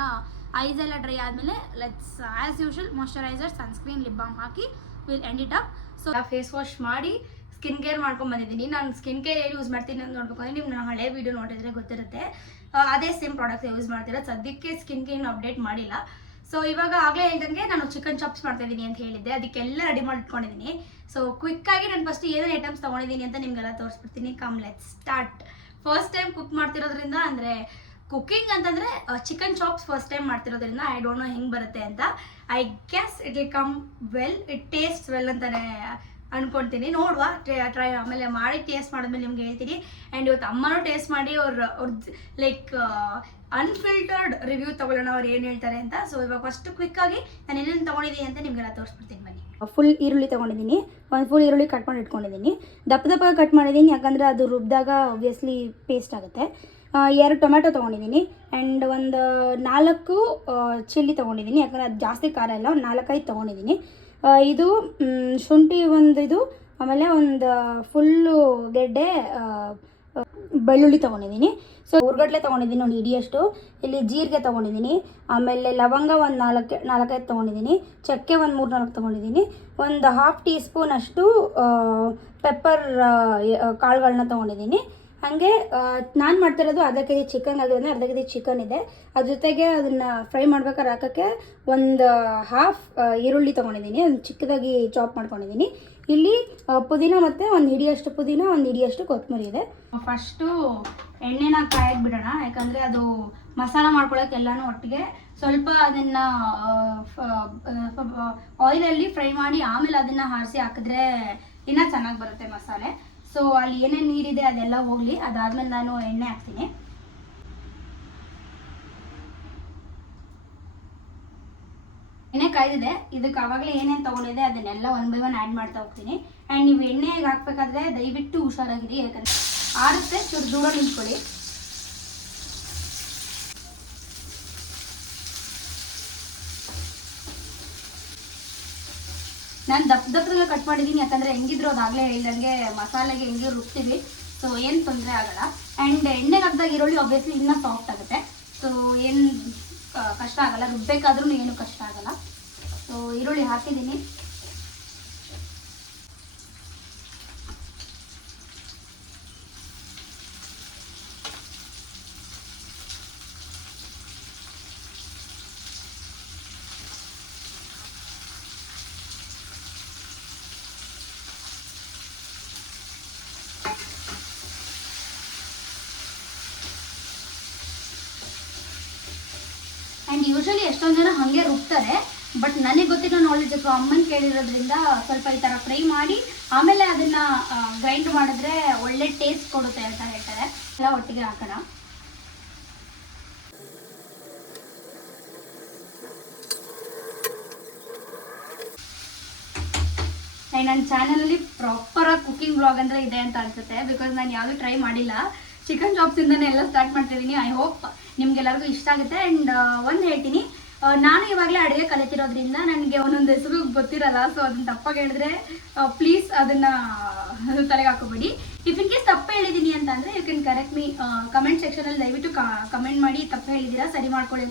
ಐಸ್ ಎಲ್ಲ ಡ್ರೈ ಆದಮೇಲೆ let's as usual moisturiser sunscreen lip balm hockey will end it up so face wash ಮಾಡಿ ಸ್ಕಿನ್ ಕೇರ್ ಮಾಡ್ಕೊಂಡು ಬಂದಿದ್ದೀನಿ. ನಾನು ಸ್ಕಿನ್ ಕೇರ್ ಏನು ಯೂಸ್ ಮಾಡ್ತೀನಿ ಅಂತ ನೋಡ್ಬೇಕು ಅಂದರೆ ನಿಮ್ಮ ನಾನು ಹಳೆ ವೀಡಿಯೋ ನೋಡಿದ್ರೆ ಗೊತ್ತಿರುತ್ತೆ. ಅದೇ ಸೇಮ್ ಪ್ರಾಡಕ್ಟ್ಸ್ ಯೂಸ್ ಮಾಡ್ತಿರೋದು. ಸದ್ಯಕ್ಕೆ ಸ್ಕಿನ್ ಕೇರ್ ಅಪ್ಡೇಟ್ ಮಾಡಿಲ್ಲ. ಸೊ ಇವಾಗ ಆಗಲೇ ಹೇಳ್ದಂಗೆ ನಾನು ಚಿಕನ್ ಚಾಪ್ಸ್ ಮಾಡ್ತಾ ಇದ್ದೀನಿ ಅಂತ ಹೇಳಿದ್ದೆ. ಅದಕ್ಕೆಲ್ಲ ರೆಡಿ ಮಾಡಿ ಇಟ್ಕೊಂಡಿದ್ದೀನಿ. ಸೊ ಕ್ವಿಕ್ಕಾಗಿ ನಾನು ಫಸ್ಟ್ ಏನೇನು ಐಟಮ್ಸ್ ತೊಗೊಂಡಿದ್ದೀನಿ ಅಂತ ನಿಮಗೆಲ್ಲ ತೋರಿಸ್ಬಿಡ್ತೀನಿ. Come let start first time cook ಮಾಡ್ತಿರೋದ್ರಿಂದ ಅಂದರೆ ಕುಕಿಂಗ್ ಅಂತಂದರೆ ಚಿಕನ್ ಚಾಪ್ಸ್ ಫಸ್ಟ್ ಟೈಮ್ ಮಾಡ್ತಿರೋದ್ರಿಂದ ಐ ಡೋಂಟ್ ನೋ ಹೆಂಗೆ ಬರುತ್ತೆ ಅಂತ. I guess it will come well it taste well ಅಂತಾನೆ ಅನ್ಕೊಂತೀನಿ. ನೋಡುವ ಟ್ರೈ ಆಮೇಲೆ ಮಾಡಿ ಟೇಸ್ಟ್ ಮಾಡಿದ್ಮೇಲೆ ನಿಮ್ಗೆ ಹೇಳ್ತೀನಿ. ಆ್ಯಂಡ್ ಇವತ್ತು ಅಮ್ಮನೂ ಟೇಸ್ಟ್ ಮಾಡಿ, ಅವ್ರ ಅವ್ರದ್ದು ಲೈಕ್ ಅನ್ಫಿಲ್ಟರ್ಡ್ ರಿವ್ಯೂ ತಗೊಳ್ಳೋಣ ಅವ್ರು ಏನು ಹೇಳ್ತಾರೆ ಅಂತ. ಸೊ ಇವಾಗ ಫಸ್ಟ್ ಕ್ವಿಕ್ಕಾಗಿ ನಾನು ಏನೇನು ತೊಗೊಂಡಿದ್ದೀನಿ ಅಂತ ನಿಮಗೆಲ್ಲ ತೋರಿಸ್ಬಿಡ್ತೀನಿ ಬನ್ನಿ. ಫುಲ್ ಈರುಳ್ಳಿ ತೊಗೊಂಡಿದ್ದೀನಿ. ಒಂದು ಫುಲ್ ಈರುಳ್ಳಿ ಕಟ್ ಮಾಡಿ ಇಟ್ಕೊಂಡಿದ್ದೀನಿ ದಪ್ಪ ದಪ್ಪ ಕಟ್ ಮಾಡಿದ್ದೀನಿ, ಯಾಕಂದರೆ ಅದು ರುಬ್ಬಿದಾಗ ಒಬ್ವಿಯಸ್ಲಿ ಪೇಸ್ಟ್ ಆಗುತ್ತೆ. ಎರಡು ಟೊಮೆಟೊ ತೊಗೊಂಡಿದ್ದೀನಿ ಆ್ಯಂಡ್ ಒಂದು ನಾಲ್ಕು ಚಿಲ್ಲಿ ತೊಗೊಂಡಿದ್ದೀನಿ. ಯಾಕಂದರೆ ಅದು ಜಾಸ್ತಿ ಖಾರ ಇಲ್ಲ, ಒಂದು ನಾಲ್ಕೈದು ತೊಗೊಂಡಿದ್ದೀನಿ. ಇದು ಶುಂಠಿ ಒಂದು ಇದು, ಆಮೇಲೆ ಒಂದು ಫುಲ್ಲು ಗೆಡ್ಡೆ ಬೆಳ್ಳುಳ್ಳಿ ತೊಗೊಂಡಿದ್ದೀನಿ. ಸೊ ಉರ್ಗಡ್ಲೆ ತೊಗೊಂಡಿದ್ದೀನಿ ಒಂದು ಇಡಿಯಷ್ಟು ಇಲ್ಲಿ ಜೀರಿಗೆ ತೊಗೊಂಡಿದ್ದೀನಿ. ಆಮೇಲೆ ಲವಂಗ ಒಂದು ನಾಲ್ಕು, ನಾಲ್ಕೈದು ತೊಗೊಂಡಿದ್ದೀನಿ. ಚಕ್ಕೆ ಒಂದು ಮೂರು, ನಾಲ್ಕು ತೊಗೊಂಡಿದ್ದೀನಿ. ಒಂದು ಹಾಫ್ ಟೀ ಸ್ಪೂನ್ ಅಷ್ಟು ಪೆಪ್ಪರ್ ಕಾಳುಗಳನ್ನ ತೊಗೊಂಡಿದ್ದೀನಿ. ಹಾಗೆ ನಾನು ಮಾಡ್ತಿರೋದು ಅರ್ಧ ಕೆ ಜಿ ಚಿಕನ್ ಆಗಿರೋದ್ರೆ ಅರ್ಧ ಕೆ ಜಿ ಚಿಕನ್ ಇದೆ. ಅದ್ರ ಜೊತೆಗೆ ಅದನ್ನು ಫ್ರೈ ಮಾಡ್ಬೇಕಾದ್ರೆ ಹಾಕೋಕ್ಕೆ ಒಂದು ಹಾಫ್ ಈರುಳ್ಳಿ ತೊಗೊಂಡಿದ್ದೀನಿ ಒಂದು ಚಿಕ್ಕದಾಗಿ ಚಾಪ್ ಮಾಡ್ಕೊಂಡಿದ್ದೀನಿ ಇಲ್ಲಿ ಪುದೀನ ಮತ್ತು ಒಂದು ಹಿಡಿಯಷ್ಟು ಪುದೀನ, ಒಂದು ಹಿಡಿಯಷ್ಟು ಕೊತ್ತಂಬರಿ ಇದೆ. ಫಸ್ಟು ಎಣ್ಣೆನ ಕಾಯಕ್ಕೆ ಬಿಡೋಣ. ಯಾಕಂದರೆ ಅದು ಮಸಾಲ ಮಾಡ್ಕೊಳಕ್ಕೆ ಎಲ್ಲಾನು ಒಟ್ಟಿಗೆ ಸ್ವಲ್ಪ ಅದನ್ನು ಆಯಿಲಲ್ಲಿ ಫ್ರೈ ಮಾಡಿ ಆಮೇಲೆ ಅದನ್ನು ಹಾರಿಸಿ ಹಾಕಿದ್ರೆ ಇನ್ನೂ ಚೆನ್ನಾಗಿ ಬರುತ್ತೆ ಮಸಾಲೆ. ಸೊ ಅಲ್ಲಿ ಏನೇನು ನೀರಿದೆ ಅದೆಲ್ಲ ಹೋಗಲಿ. ಅದಾದ್ಮೇಲೆ ನಾನು ಎಣ್ಣೆ ಹಾಕ್ತೀನಿ. ಎಣ್ಣೆ ಕಾಯ್ದಿದೆ. ಇದಕ್ಕೆ ಆವಾಗಲೇ ಏನೇನು ತಗೊಂಡಿದೆ ಅದನ್ನೆಲ್ಲ ಒನ್ ಬೈ ಒನ್ ಆ್ಯಡ್ ಮಾಡ್ತಾ ಹೋಗ್ತೀನಿ. ಆ್ಯಂಡ್ ನೀವು ಎಣ್ಣೆಗೆ ಹಾಕ್ಬೇಕಾದ್ರೆ ದಯವಿಟ್ಟು ಹುಷಾರಾಗಿರಿ. ಯಾಕಂದರೆ ಆರುತ್ತೆ, ಚೂರು ದೂರ ನಿಂತ್ಕೊಳ್ಳಿ. ನಾನು ದಪ್ಪ ದಪ್ಪದಾಗ ಕಟ್ ಮಾಡಿದ್ದೀನಿ ಯಾಕಂದರೆ ಹೆಂಗಿದ್ರು ಅದಾಗಲೇ ಹೇಳ್ದಂಗೆ ಮಸಾಲೆಗೆ ಹೆಂಗೆ ರುಬ್ತೀವಿ ಸೊ ಏನು ತೊಂದರೆ ಆಗಲ್ಲ. ಆ್ಯಂಡ್ ಎಣ್ಣೆ ಹಾಕಿದಾಗ ಈರುಳ್ಳಿ ಆಬ್ವಿಯಸ್ಲಿ ಇನ್ನೂ ಸಾಫ್ಟ್ ಆಗುತ್ತೆ. ಸೊ ಏನು ಕಷ್ಟ ಆಗಲ್ಲ. ರುಬ್ಬೇಕಾದ್ರೂ ಏನು ಕಷ್ಟ ಆಗಲ್ಲ. ಸೊ ಈರುಳ್ಳಿ ಹಾಕಿದ್ದೀನಿ ಯೂಶಲಿ ಎಷ್ಟೊಂದು ಜನ ಹಂಗೆ ರುಬ್ತಾರೆ ಬಟ್ ನನಗೆ ಗೊತ್ತಿರೋ ನಾಲೆಜ್ ಅಥವಾ ಅಮ್ಮನ ಕೇಳಿರೋದ್ರಿಂದ ಸ್ವಲ್ಪ ಈ ಥರ ಫ್ರೈ ಮಾಡಿ, ಆಮೇಲೆ ಅದನ್ನು ಗ್ರೈಂಡ್ ಮಾಡಿದ್ರೆ ಒಳ್ಳೆ ಟೇಸ್ಟ್ ಕೊಡುತ್ತೆ ಅಂತ ಹೇಳ್ತಾರೆ. ಎಲ್ಲ ಒಟ್ಟಿಗೆ ಹಾಕೋಣ. ನನ್ನ ಚಾನಲಲ್ಲಿ ಪ್ರಾಪರಾಗಿ ಕುಕಿಂಗ್ ಬ್ಲಾಗ್ ಅಂದ್ರೆ ಇದೆ ಅಂತ ಅನ್ಸುತ್ತೆ ಬಿಕಾಸ್ ನಾನು ಯಾವುದು ಟ್ರೈ ಮಾಡಿಲ್ಲ. ಚಿಕನ್ ಇಂದನೇ ಎಲ್ಲ ಸ್ಟಾರ್ಟ್ ಮಾಡ್ತಿದ್ದೀನಿ ಐ ಹೋಪ್ ನಿಮ್ಗೆಲ್ಲರಿಗೂ ಇಷ್ಟ ಆಗುತ್ತೆ. ಆ್ಯಂಡ್ ಒಂದು ಹೇಳ್ತೀನಿ. ನಾನು ಇವಾಗಲೇ ಅಡುಗೆ ಕಲಿತಿರೋದ್ರಿಂದ ನನಗೆ ಒಂದೊಂದು ಹೆಸರು ಗೊತ್ತಿರಲ್ಲ ಸೊ ಅದನ್ನ ತಪ್ಪಾಗಿ ಹೇಳಿದ್ರೆ ಪ್ಲೀಸ್ ಅದನ್ನು ತಲೆಗೆ ಹಾಕೋಬೇಡಿ. ಇಫ್ ಇನ್ ಕೇಸ್ ತಪ್ಪು ಹೇಳಿದ್ದೀನಿ ಅಂತಂದರೆ you can correct me comment ಸೆಕ್ಷನಲ್ಲಿ ದಯವಿಟ್ಟು ಕಮೆಂಟ್ ಮಾಡಿ ತಪ್ಪು ಹೇಳಿದ್ದೀರಾ ಸರಿ ಮಾಡ್ಕೊಳ್ಳಿ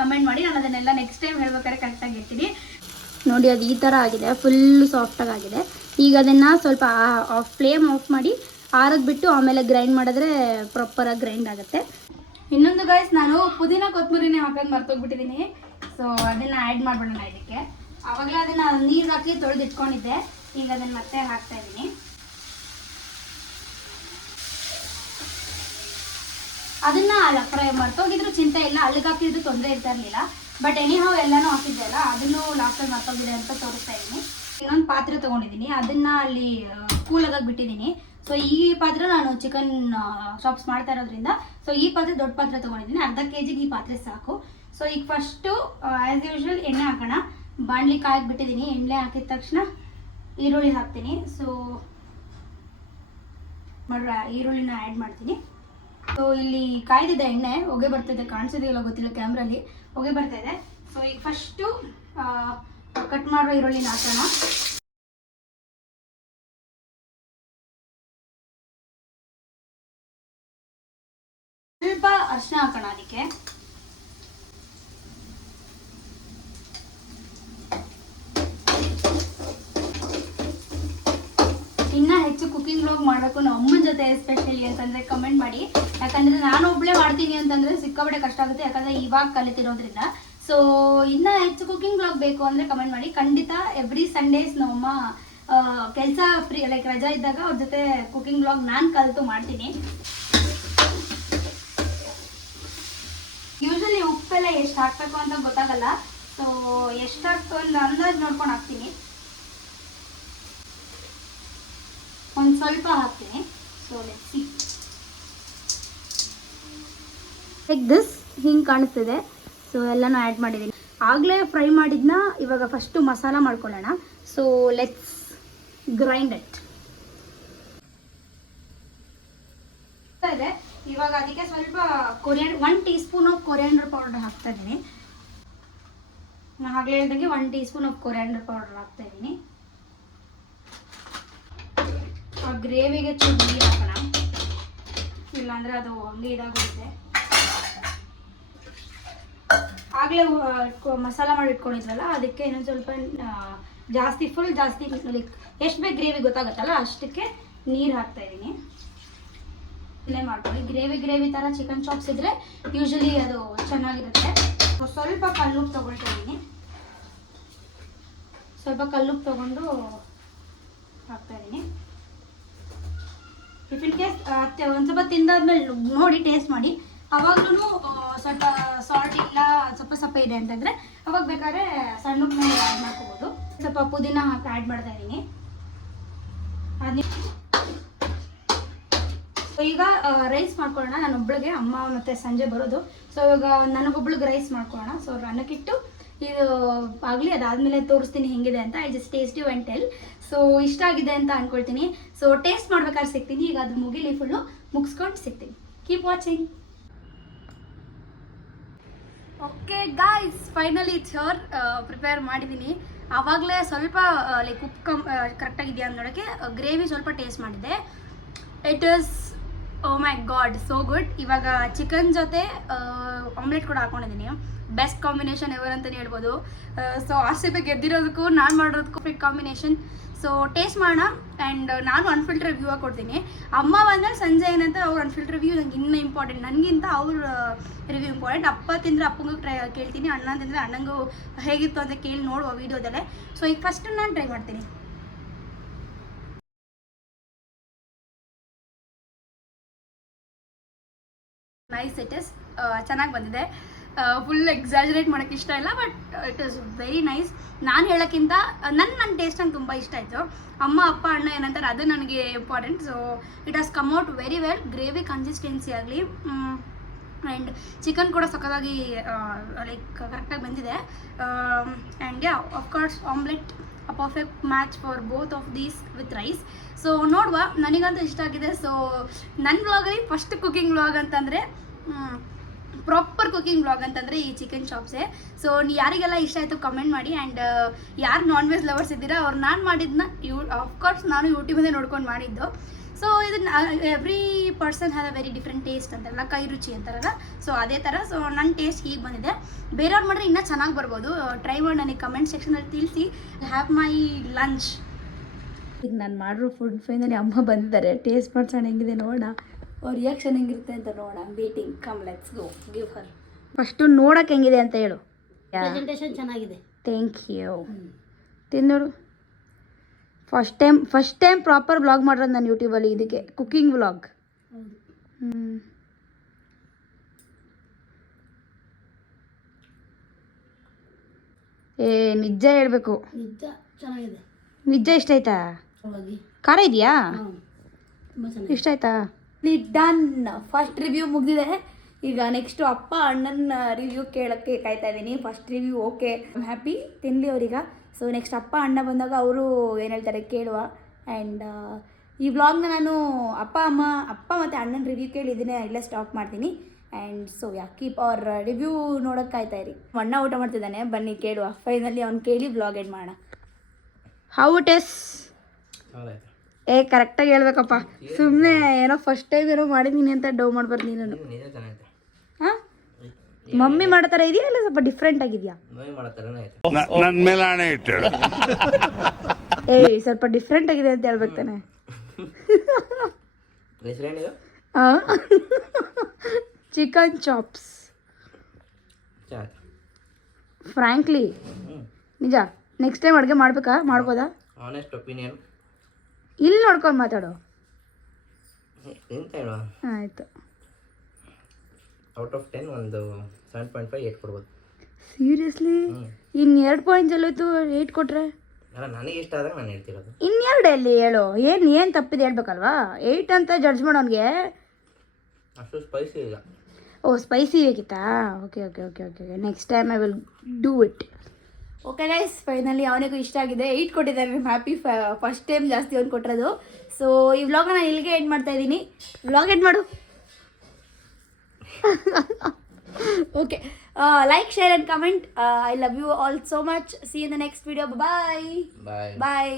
ಕಮೆಂಟ್ ಮಾಡಿ. ನಾನು ಅದನ್ನೆಲ್ಲ ನೆಕ್ಸ್ಟ್ ಟೈಮ್ ಹೇಳ್ಬೇಕಾದ್ರೆ ಕರೆಕ್ಟಾಗಿ ಹೇಳ್ತೀನಿ. ನೋಡಿ, ಅದು ಈ ಥರ ಆಗಿದೆ. ಫುಲ್ ಸಾಫ್ಟಾಗಿ ಆಗಿದೆ. ಈಗ ಅದನ್ನು ಸ್ವಲ್ಪ ಫ್ಲೇಮ್ ಆಫ್ ಮಾಡಿ ಆರಕ್ಕೆ ಬಿಟ್ಟು ಆಮೇಲೆ ಗ್ರೈಂಡ್ ಮಾಡಿದ್ರೆ ಪ್ರಾಪರಾಗಿ ಗ್ರೈಂಡ್ ಆಗುತ್ತೆ. ಇನ್ನೊಂದು ಗೈಸ್ ನಾನು ಪುದೀನ ಕೊತ್ತಂಬರಿನೇ ಹಾಕೋದು ಮರ್ತೋಗ್ಬಿಟ್ಟಿದ್ದೀನಿ ಸೊ ಅದನ್ನು ಆ್ಯಡ್ ಮಾಡ್ಬಿಡೋಣ ಇದಕ್ಕೆ. ಆವಾಗಲೇ ಅದನ್ನು ನೀರು ಹಾಕಿ ತೊಳೆದು ಇಟ್ಕೊಂಡಿದ್ದೆ ಈಗ ಅದನ್ನು ಮತ್ತೆ ಹಾಕ್ತಾ ಇದ್ದೀನಿ ಅದನ್ನ ಫ್ರೈ ಮರ್ತೋಗಿದ್ರು ಚಿಂತೆ ಇಲ್ಲ. ಅಲ್ಲಿಗೆ ಹಾಕಿದ್ರು ತೊಂದರೆ ಇರ್ತಾ ಇರಲಿಲ್ಲ. ಬಟ್ ಎನಿ ಹಾವ್ ಎಲ್ಲನೂ ಹಾಕಿದ್ದೆ ಅಲ್ಲ, ಅದನ್ನು ಲಾಸ್ಟಲ್ಲಿ ಮರ್ತೋಗಿದೆ ಅಂತ ತೋರಿಸ್ತಾ ಇದ್ದೀನಿ ಇನ್ನೊಂದು ಪಾತ್ರೆ ತೊಗೊಂಡಿದ್ದೀನಿ ಅದನ್ನ ಅಲ್ಲಿ ಕೂಲಾಗಾಗಿ ಬಿಟ್ಟಿದ್ದೀನಿ ಸೊ ಈ ಪಾತ್ರೆ ನಾನು ಚಿಕನ್ ಶಾಪ್ಸ್ ಮಾಡ್ತಾ ಇರೋದ್ರಿಂದ ಸೊ ಈ ಪಾತ್ರೆ ದೊಡ್ಡ ಪಾತ್ರೆ ತೊಗೊಂಡಿದ್ದೀನಿ. ಅರ್ಧ ಕೆ ಜಿಗೆ ಈ ಪಾತ್ರೆ ಸಾಕು. ಸೊ ಈಗ ಫಸ್ಟು ಆ್ಯಸ್ ಯೂಶ್ವಲ್ ಎಣ್ಣೆ ಹಾಕೋಣ. ಬಾಣಲಿ ಕಾಯಕ್ಕೆ ಬಿಟ್ಟಿದ್ದೀನಿ ಎಣ್ಣೆ ಹಾಕಿದ ತಕ್ಷಣ ಈರುಳ್ಳಿ ಹಾಕ್ತೀನಿ. ಸೊ ಈರುಳ್ಳಿನ ಆ್ಯಡ್ ಮಾಡ್ತೀನಿ. ಸೊ ಇಲ್ಲಿ ಕಾಯ್ದಿದೆ ಎಣ್ಣೆ ಹೊಗೆ ಬರ್ತಿದೆ. ಕಾಣಿಸಿದೆಯಲ್ಲ ಗೊತ್ತಿಲ್ಲ ಕ್ಯಾಮ್ರಲ್ಲಿ ಹೊಗೆ ಬರ್ತಾ ಇದೆ. ಸೊ ಈಗ ಫಸ್ಟು ಕಟ್ ಮಾಡೋ ಈರುಳ್ಳಿನ ಹಾಕೋಣ. ಅರಿಶಿನ ಹಾಕೋಣ ಅದಕ್ಕೆ. ಇನ್ನ ಹೆಚ್ಚು ಕುಕಿಂಗ್ ಬ್ಲಾಗ್ ಮಾಡಬೇಕು, ನಮ್ಮ ಅಮ್ಮನ ಜೊತೆ ಎಸ್ಪೆಷಲಿ ಅಂತಂದ್ರೆ ಕಮೆಂಟ್ ಮಾಡಿ. ಯಾಕಂದ್ರೆ ನಾನು ಒಬ್ಳೆ ಮಾಡ್ತೀನಿ ಅಂತಂದ್ರೆ ಸಿಕ್ಕಾಪಟ್ಟೆ ಕಷ್ಟ ಆಗುತ್ತೆ, ಯಾಕಂದ್ರೆ ಇವಾಗ ಕಲಿತಿರೋದ್ರಿಂದ. ಸೊ ಇನ್ನ ಹೆಚ್ಚು ಕುಕಿಂಗ್ ಬ್ಲಾಗ್ ಬೇಕು ಅಂದ್ರೆ ಕಮೆಂಟ್ ಮಾಡಿ. ಖಂಡಿತ ಎವ್ರಿ ಸಂಡೇಸ್ ನಮ್ಮಮ್ಮ ಕೆಲಸ ಫ್ರೀ ಲೈಕ್ ರಜಾ ಇದ್ದಾಗ ಅವ್ರ ಜೊತೆ ಕುಕಿಂಗ್ ಬ್ಲಾಗ್ ನಾನು ಕಲಿತು ಮಾಡ್ತೀನಿ ಯೂಶಲಿ ಉಪ್ಪೆಲ್ಲ ಎಷ್ಟು ಅಂತ ಗೊತ್ತಾಗಲ್ಲ. ಸೊ ಎಷ್ಟು ಹಾಕ್ತು ಅಂದಾಜು ನೋಡ್ಕೊಂಡು ಹಾಕ್ತೀನಿ. ಒಂದು ಸ್ವಲ್ಪ ಹಾಕ್ತೀನಿ. ಸೊ ಸಿ ಲೈಕ್ ದಿಸ್ ಹಿಂಗೆ ಕಾಣಿಸ್ತಿದೆ. ಸೊ ಎಲ್ಲನೂ ಆ್ಯಡ್ ಮಾಡಿದ್ದೀನಿ ಆಗಲೇ ಫ್ರೈ ಮಾಡಿದ್ನ ಇವಾಗ ಫಸ್ಟು ಮಸಾಲ ಮಾಡ್ಕೊಳ್ಳೋಣ. ಸೊ ಲೆಟ್ಸ್ ಗ್ರೈಂಡ್ ಇಟ್ ಇದೆ. ಇವಾಗ ಅದಕ್ಕೆ ಸ್ವಲ್ಪ Korean one teaspoon of coriander powder ಹಾಕ್ತಾ ಇದ್ದೀನಿ. ನಾನು ಆಗಲೇ ಹೇಳ್ದಂಗೆ one teaspoon of coriander powder ಹಾಕ್ತಾ ಇದ್ದೀನಿ. ಆ ಗ್ರೇವಿಗೆ ಚೂರು ನೀರು ಹಾಕೋಣ. ಇಲ್ಲಾಂದ್ರೆ ಅದು ಹಂಗೆ ಇದಾಗುತ್ತೆ ಆಗಲೇ ಮಸಾಲ ಮಾಡಿ ಇಟ್ಕೊಂಡಿದ್ವಲ್ಲ, ಅದಕ್ಕೆ ಇನ್ನೊಂದು ಸ್ವಲ್ಪ ಜಾಸ್ತಿ ಫುಲ್ ಜಾಸ್ತಿ ಲೈಕ್ ಎಷ್ಟು ಬೇಕು ಗ್ರೇವಿ ಗೊತ್ತಾಗುತ್ತಲ್ಲ, ಅಷ್ಟಕ್ಕೆ ನೀರು ಹಾಕ್ತಾ ಇದ್ದೀನಿ. ಇಲ್ಲೇ ಮಾಡ್ಕೊಳ್ಳಿ. ಗ್ರೇವಿ ಗ್ರೇವಿ ಥರ ಚಿಕನ್ ಚಾಪ್ಸ್ ಇದ್ರೆ ಯೂಶಲಿ ಅದು ಚೆನ್ನಾಗಿರುತ್ತೆ. ಸ್ವಲ್ಪ ಕಲ್ಲುಪ್ಪು ತೊಗೊಳ್ತಾ ಇದ್ದೀನಿ. ಸ್ವಲ್ಪ ತಗೊಂಡು ಹಾಕ್ತಾ ಇದ್ದೀನಿ. ಟಿಫಿನ್ ಕೇಸ್ ಒಂದು ಸ್ವಲ್ಪ ತಿಂದಾದ್ಮೇಲೆ ನೋಡಿ ಟೇಸ್ಟ್ ಮಾಡಿ. ಅವಾಗ್ಲೂ ಸ್ವಲ್ಪ ಸಾಲ್ಟ್ ಇಲ್ಲ, ಸ್ವಲ್ಪ ಸ್ವಲ್ಪ ಇದೆ ಅಂತಂದ್ರೆ ಅವಾಗ ಬೇಕಾದ್ರೆ ಸಣ್ಣ ಮೇಲೆ ಆ್ಯಡ್ ಮಾಡ್ಕೋಬೋದು. ಸ್ವಲ್ಪ ಪುದೀನ ಹಾಕಿ ಆ್ಯಡ್ ಮಾಡ್ತಾ ಇದ್ದೀನಿ. ಅದೇ ಸೊ ಈಗ ರೈಸ್ ಮಾಡ್ಕೊಳ್ಳೋಣ. ನಾನು ಒಬ್ಳಿಗೆ, ಅಮ್ಮ ಮತ್ತು ಸಂಜೆ ಬರೋದು. ಸೊ ಇವಾಗ ನನಗೊಬ್ಳಿಗೆ ರೈಸ್ ಮಾಡ್ಕೊಳ್ಳೋಣ. ಸೊ ಅನ್ನಕ್ಕಿಟ್ಟು ಇದು ಆಗಲಿ, ಅದಾದಮೇಲೆ ತೋರಿಸ್ತೀನಿ ಹೆಂಗಿದೆ ಅಂತ. Just taste and tell so ಇಷ್ಟ ಆಗಿದೆ ಅಂತ ಅಂದ್ಕೊಳ್ತೀನಿ ಸೊ ಟೇಸ್ಟ್ ಮಾಡ್ಬೇಕಾದ್ರೆ ಸಿಗ್ತೀನಿ. ಈಗ ಅದು ಮುಗಿಲಿ ಫುಲ್ಲು ಮುಗಿಸ್ಕೊಂಡು ಸಿಗ್ತೀನಿ. Keep watching okay guys finally it's your prepare ಮಾಡಿದ್ದೀನಿ ಆವಾಗಲೇ ಸ್ವಲ್ಪ ಲೈಕ್ ಉಪ್ಪು ಕಮ್ ಕರೆಕ್ಟಾಗಿದೆಯಾ ಅಂತ ನೋಡೋಕ್ಕೆ ಗ್ರೇವಿ ಸ್ವಲ್ಪ ಟೇಸ್ಟ್ ಮಾಡಿದೆ it is oh my god so good ಇವಾಗ ಚಿಕನ್ ಜೊತೆ ಆಮ್ಲೆಟ್ ಕೂಡ ಹಾಕೊಂಡಿದ್ದೀನಿ. ಬೆಸ್ಟ್ ಕಾಂಬಿನೇಷನ್ ಎವರ್ ಅಂತಲೇ ಹೇಳ್ಬೋದು. ಸೊ ಆರ್ ಸಿ ಗೆದ್ದಿರೋದಕ್ಕೂ ನಾನು ಮಾಡೋದಕ್ಕೂ ಫಿಟ್ ಕಾಂಬಿನೇಷನ್ ಸೊ ಟೇಸ್ಟ್ ಮಾಡೋಣ. ಆ್ಯಂಡ್ ನಾನು ಅನ್ಫಿಲ್ಟರ್ ರಿವ್ಯೂ ಕೊಡ್ತೀನಿ. ಅಮ್ಮ ಬಂದರೆ ಸಂಜೆ ಏನಂತ ಅವ್ರು ಅನ್ಫಿಲ್ಟರ್ ವ್ಯೂ ನಂಗೆ ಇನ್ನೂ ಇಂಪಾರ್ಟೆಂಟ್ ನನಗಿಂತ ಅವ್ರ ರಿವ್ಯೂ ಇಂಪಾರ್ಟೆಂಟ್ ಅಪ್ಪ ತಿಂದರೆ ಅಪ್ಪಂಗೂ ಟ್ರೈ, ಕೇಳ್ತೀನಿ. ಅಣ್ಣ ತಿಂದರೆ ಅಣ್ಣಂಗೂ ಹೇಗಿತ್ತು ಅಂತ ಕೇಳಿ ನೋಡುವ ವೀಡಿಯೋದಲ್ಲೇ ಸೊ ಈಗ ಫಸ್ಟ್ ನಾನು ಟ್ರೈ ಮಾಡ್ತೀನಿ. ನೈಸ್ ಇಟ್ ಇಸ್ ಚೆನ್ನಾಗಿ ಬಂದಿದೆ. ಫುಲ್ ಎಕ್ಸಾಜರೇಟ್ ಮಾಡೋಕ್ಕೆ ಇಷ್ಟ ಇಲ್ಲ but it is very nice ನಾನು ಹೇಳೋಕ್ಕಿಂತ ನನ್ನ ನನ್ನ ಟೇಸ್ಟ್ ನಂಗೆ ತುಂಬ ಇಷ್ಟ ಆಯಿತು. ಅಮ್ಮ, ಅಪ್ಪ, ಅಣ್ಣ ಏನಂತಾರೆ ಅದು ನನಗೆ important so it has come out very well gravy consistency ಆಗಲಿ ಆ್ಯಂಡ್ ಚಿಕನ್ ಕೂಡ ಸಖತ್ತಾಗಿ ಲೈಕ್ ಕರೆಕ್ಟಾಗಿ ಬಂದಿದೆ. And yeah of course omelette a perfect match for both of these with rice so ನೋಡುವ, ನನಗಂತೂ ಇಷ್ಟ ಆಗಿದೆ. ಸೊ ನನ್ನ ವ್ಲಾಗಲ್ಲಿ ಫಸ್ಟ್ ಕುಕ್ಕಿಂಗ್ ವ್ಲಾಗ್ ಅಂತಂದರೆ ಪ್ರಾಪರ್ ಕುಕಿಂಗ್ ಬ್ಲಾಗ್ ಅಂತಂದರೆ ಈ ಚಿಕನ್ ಶಾಪ್ಸೇ ಸೊ ಯಾರಿಗೆಲ್ಲ ಇಷ್ಟ ಆಯಿತು ಕಮೆಂಟ್ ಮಾಡಿ ಆ್ಯಂಡ್ ಯಾರು ನಾನ್ ವೆಜ್ ಲವರ್ಸ್ ಇದ್ದೀರಾ, ಅವ್ರು ನಾನು ಮಾಡಿದ್ನ ಯೂ ಆಫ್ಕೋರ್ಸ್ ನಾನು ಯೂಟ್ಯೂಬಲ್ಲೇ ನೋಡ್ಕೊಂಡು ಮಾಡಿದ್ದು. ಸೊ ಇದನ್ನ every person have a very different taste ಅಂತಾರಲ್ಲ ಕೈ ರುಚಿ ಅಂತಾರಲ್ಲ. ಸೊ ಅದೇ ಥರ ಸೊ ನನ್ನ ಟೇಸ್ಟ್ ಹೀಗೆ ಬಂದಿದೆ. ಬೇರೆಯವ್ರು ಮಾಡಿದ್ರೆ ಇನ್ನೂ ಚೆನ್ನಾಗಿ ಬರ್ಬೋದು. ಟ್ರೈ ಮಾಡಿ ನನಗೆ ಕಮೆಂಟ್ ಸೆಕ್ಷನಲ್ಲಿ ತಿಳಿಸಿ. ಹ್ಯಾವ್ ಮೈ ಲಂಚ್ ಈಗ ನಾನು ಮಾಡಿರೋ ಫುಡ್ ಫೈನಲ್ಲಿ ಅಮ್ಮ ಬಂದಿದ್ದಾರೆ. ಟೇಸ್ಟ್ ಮಾಡ್ಸೋಣ, ಹೆಂಗಿದೆ ನೋಡೋಣ. ಅವ್ರ ರಿಯಾಕ್ಷನ್ ಹೆಂಗಿರುತ್ತೆ ಅಂತ ನೋಡೋಣ. Beating come let's go give her first ನೋಡಕ್ಕೆ ಹೆಂಗಿದೆ ಅಂತ ಹೇಳು. ಪ್ರೆಸೆಂಟೇಷನ್ ಚೆನ್ನಾಗಿದೆ. Thank you ತಿನ್ನೋಡು first time first time proper vlog ಮಾಡಿರೋದು ನಾನು ಯೂಟ್ಯೂಬಲ್ಲಿ ಇದಕ್ಕೆ. ಕುಕ್ಕಿಂಗ್ ವ್ಲಾಗ್ ಹ್ಞೂ ಏ ನಿಜ ಹೇಳಬೇಕು. ನಿಜ ಚೆನ್ನಾಗಿದೆ. ನಿಜ ಇಷ್ಟ ಆಯ್ತಾ ಖಾರ ಇದೆಯಾ? ಇಷ್ಟ ಆಯ್ತಾ ಡನ್ ಫಸ್ಟ್ ರಿವ್ಯೂ ಮುಗಿದಿದೆ. ಈಗ ನೆಕ್ಸ್ಟು ಅಪ್ಪ ಅಣ್ಣನ ರಿವ್ಯೂ ಕೇಳೋಕ್ಕೆ ಕಾಯ್ತಾ ಇದ್ದೀನಿ. ಫಸ್ಟ್ ರಿವ್ಯೂ ಓಕೆ ಹ್ಯಾಪಿ ತಿನ್ನಲಿ ಅವ್ರೀಗ. ಸೊ ನೆಕ್ಸ್ಟ್ ಅಪ್ಪ ಅಣ್ಣ ಬಂದಾಗ ಅವರು ಏನು ಹೇಳ್ತಾರೆ ಕೇಳುವ. ಆ್ಯಂಡ್ ಈ ವ್ಲಾಗ್ನ ನಾನು ಅಪ್ಪ, ಅಮ್ಮ, ಅಪ್ಪ ಮತ್ತು ಅಣ್ಣನ ರಿವ್ಯೂ ಕೇಳಿ ಇದನ್ನೇ ಇಲ್ಲೇ ಸ್ಟಾಪ್ ಮಾಡ್ತೀನಿ. ಆ್ಯಂಡ್ ಸೊ ಯಾ ಕೀಪ್ ಅವ್ರ ರಿವ್ಯೂ ನೋಡೋಕೆ ಕಾಯ್ತಾ ಇರಿ. ಅಣ್ಣ ಊಟ ಮಾಡ್ತಿದ್ದಾನೆ. ಬನ್ನಿ ಕೇಳುವ. ಫೈನಲಿ ಅವ್ನು ಕೇಳಿ ವ್ಲಾಗ್ ಎಡ್ ಮಾಡೋಣ. ಹೌ ಇಟ್ ಏ ಕರೆಕ್ಟಾಗಿ ಹೇಳ್ಬೇಕಪ್ಪ. ಸುಮ್ಮನೆ ಏನೋ ಫಸ್ಟ್ ಟೈಮ್ ಏನೋ ಮಾಡಿದ್ದೀನಿ ಅಂತ ಡೌ ಮಾಡ್ಬಾರ್ದು ನೀನು. ಹಾಂ? ಮಮ್ಮಿ ಮಾಡ್ತಾರ ಥರ ಇದೆಯಾ ಇಲ್ಲ ಸ್ವಲ್ಪ ಡಿಫ್ರೆಂಟ್ ಆಗಿದೆಯಾ? ನನ್ನ ಮೇಲೆ ಸ್ವಲ್ಪ ಡಿಫ್ರೆಂಟ್ ಆಗಿದೆ ಅಂತ ಹೇಳ್ಬೇಕು ತಾನೆ. ಚಿಕನ್ ಚಾಪ್ಸ್ ಫ್ರಾಂಕ್ಲಿ ಫ್ರ್ಯಾಂಕ್ಲಿ ನಿಜ ನೆಕ್ಸ್ಟ್ ಟೈಮ್ ಅಡುಗೆ ಮಾಡ್ಬೇಕಾ? ಮಾಡ್ಬೋದಾ? ಆನೆಸ್ಟ್ ಒಪಿನಿಯನ್ ಇಲ್ಲಿ ನೋಡ್ಕೊಂಡು ಮಾತಾಡು. ಆಯಿತು. ಔಟ್ ಆಫ್ ಟೆನ್ ಒಂದು ಸೆವೆನ್ ಪಾಯಿಂಟ್ ಫೈವ್ ಏಟ್ ಕೊಡ್ಬೋದು. ಸೀರಿಯಸ್ಲಿ ಇನ್ನು ಎರಡು ಪಾಯಿಂಟ್ ಎಲ್ಲೋಯ್ತು ಏಟ್ ಕೊಟ್ರೆ? ನನಗೆ ಇಷ್ಟ ಆದಾಗ ನಾನು ಹೇಳ್ತಿರೋದು. ಇನ್ನೆರಡು ಎಲ್ಲಿ ಹೇಳು? ಏನು ಏನು ತಪ್ಪಿದೆ ಹೇಳ್ಬೇಕಲ್ವಾ? ಏಯ್ಟ್ ಅಂತ ಜಡ್ಜ್ ಮಾಡೋನಿಗೆ? ಅಷ್ಟು ಸ್ಪೈಸಿ ಇಲ್ಲ. ಓ ಸ್ಪೈಸಿ ಬೇಕಿತ್ತಾ? Okay okay okay okay next time I will do it okay guys finally ಅವನಿಗೂ ಇಷ್ಟ ಆಗಿದೆ. ಏಯ್ಟ್ ಕೊಟ್ಟಿದ್ದಾರೆ ಹ್ಯಾಪಿ ಫಸ್ಟ್ ಟೈಮ್ ಜಾಸ್ತಿ ಅವ್ನು ಕೊಟ್ಟಿರೋದು. ಸೊ ಈ ವ್ಲಾಗ್ ನಾನು ಇಲ್ಲಿಗೆ ಎಂಡ್ ಮಾಡ್ತಾ ಇದ್ದೀನಿ. ವ್ಲಾಗ್ ಎಂಡ್ ಮಾಡು. Okay like share and comment I love you all so much see in the next video bye bye bye